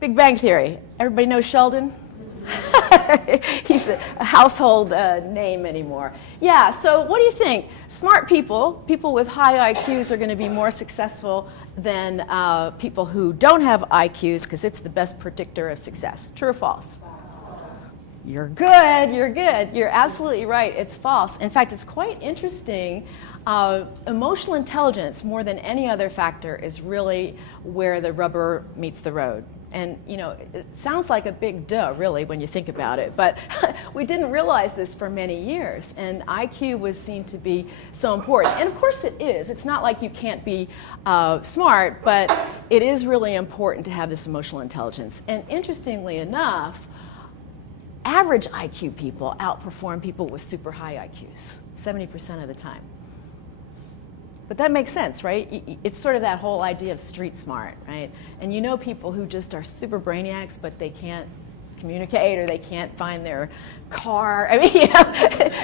Big Bang Theory. Everybody know Sheldon? He's a household name anymore. Yeah, so what do you think? Smart people, people with high IQs are going to be more successful than people who don't have IQs because it's the best predictor of success. True or false? You're good, you're good. You're absolutely right, it's false. In fact, it's quite interesting. Emotional intelligence, more than any other factor, is really where the rubber meets the road. And you know, it sounds like a big duh, really, when you think about it, but we didn't realize this for many years, and IQ was seen to be so important. And of course it is. It's not like you can't be smart, but it is really important to have this emotional intelligence. And interestingly enough, average IQ people outperform people with super high IQs, 70% of the time. But that makes sense, right? It's sort of that whole idea of street smart, right? And you know people who just are super brainiacs, but they can't communicate or they can't find their car. I mean, you know,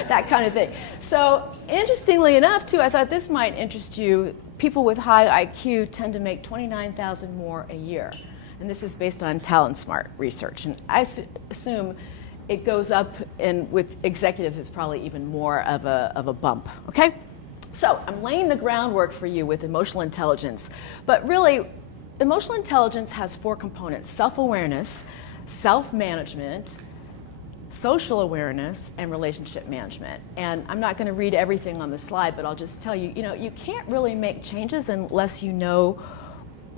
that kind of thing. So interestingly enough, too, I thought this might interest you. People with high IQ tend to make $29,000 more a year. And this is based on Talent Smart research. And I assume it goes up, and with executives, it's probably even more of a bump, okay? So I'm laying the groundwork for you with emotional intelligence. But really, emotional intelligence has 4 components: self-awareness, self-management, social awareness, and relationship management. And I'm not going to read everything on the slide, but I'll just tell you, you know, you can't really make changes unless you know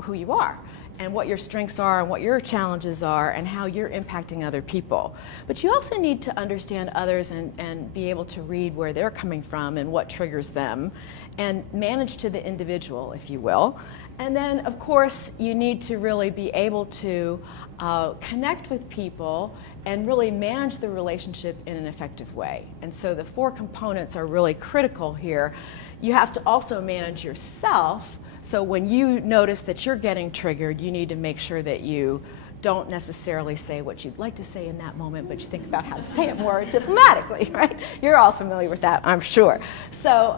who you are and what your strengths are and what your challenges are and how you're impacting other people. But you also need to understand others and be able to read where they're coming from and what triggers them and manage to the individual, if you will. And then, of course, you need to really be able to connect with people and really manage the relationship in an effective way. And so the 4 components are really critical here. You have to also manage yourself. So when you notice that you're getting triggered, you need to make sure that you don't necessarily say what you'd like to say in that moment, but you think about how to say it more diplomatically, right? You're all familiar with that, I'm sure. So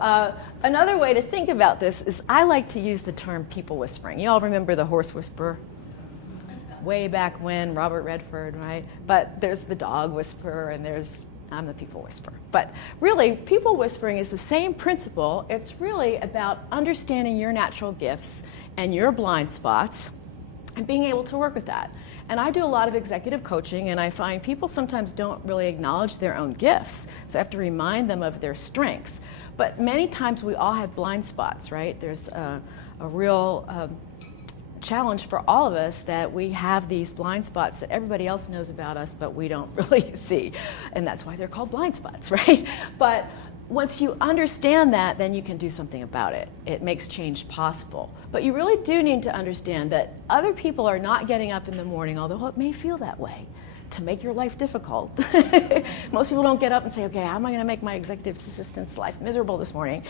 another way to think about this is I like to use the term people whispering. You all remember the horse whisperer? Way back when, Robert Redford, right? But there's the dog whisperer, and I'm the people whisperer. But really, people whispering is the same principle. It's really about understanding your natural gifts and your blind spots and being able to work with that. And I do a lot of executive coaching, and I find people sometimes don't really acknowledge their own gifts. So I have to remind them of their strengths. But many times we all have blind spots, right? There's a real challenge for all of us that we have these blind spots that everybody else knows about us, but we don't really see. And that's why they're called blind spots, right? But once you understand that, then you can do something about it. It makes change possible. But you really do need to understand that other people are not getting up in the morning, although it may feel that way, to make your life difficult. Most people don't get up and say, okay, how am I going to make my executive assistant's life miserable this morning?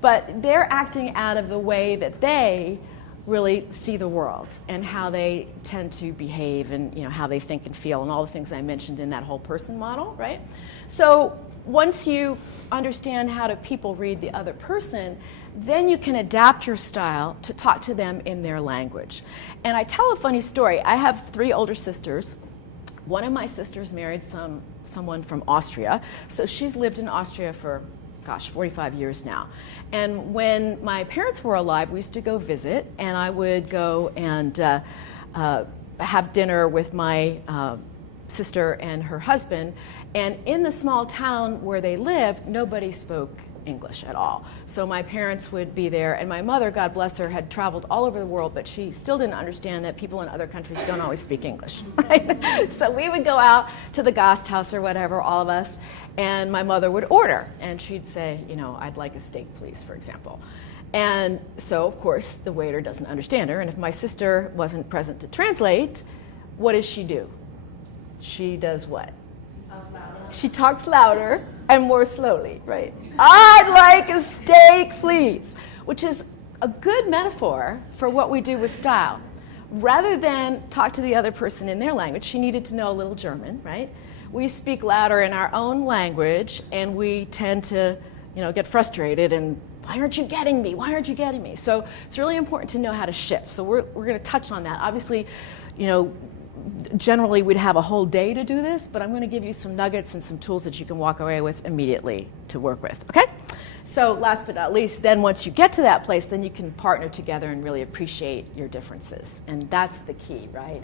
But they're acting out of the way that they really see the world and how they tend to behave and how they think and feel and all the things I mentioned in that whole person model, right? So once you understand how do people read the other person, then you can adapt your style to talk to them in their language. And I tell a funny story. I have 3 older sisters. One of my sisters married someone from Austria, so she's lived in Austria for 45 years now. And when my parents were alive, we used to go visit, and I would go and have dinner with my sister and her husband. And in the small town where they lived, nobody spoke English at all. So my parents would be there, and my mother, God bless her, had traveled all over the world, but she still didn't understand that people in other countries don't always speak English, right? So we would go out to the Gasthaus or whatever, all of us, and my mother would order, and she'd say, I'd like a steak, please, for example. And so, of course, the waiter doesn't understand her, and if my sister wasn't present to translate, what does she do? She does what? She talks louder and more slowly, right? I'd like a steak, please, which is a good metaphor for what we do with style. Rather than talk to the other person in their language, she needed to know a little German, right? We speak louder in our own language, and we tend to, get frustrated and, why aren't you getting me? Why aren't you getting me? So it's really important to know how to shift. So we're going to touch on that. Obviously, generally we'd have a whole day to do this, but I'm going to give you some nuggets and some tools that you can walk away with immediately to work with, okay? So last but not least, then once you get to that place, then you can partner together and really appreciate your differences. And that's the key, right?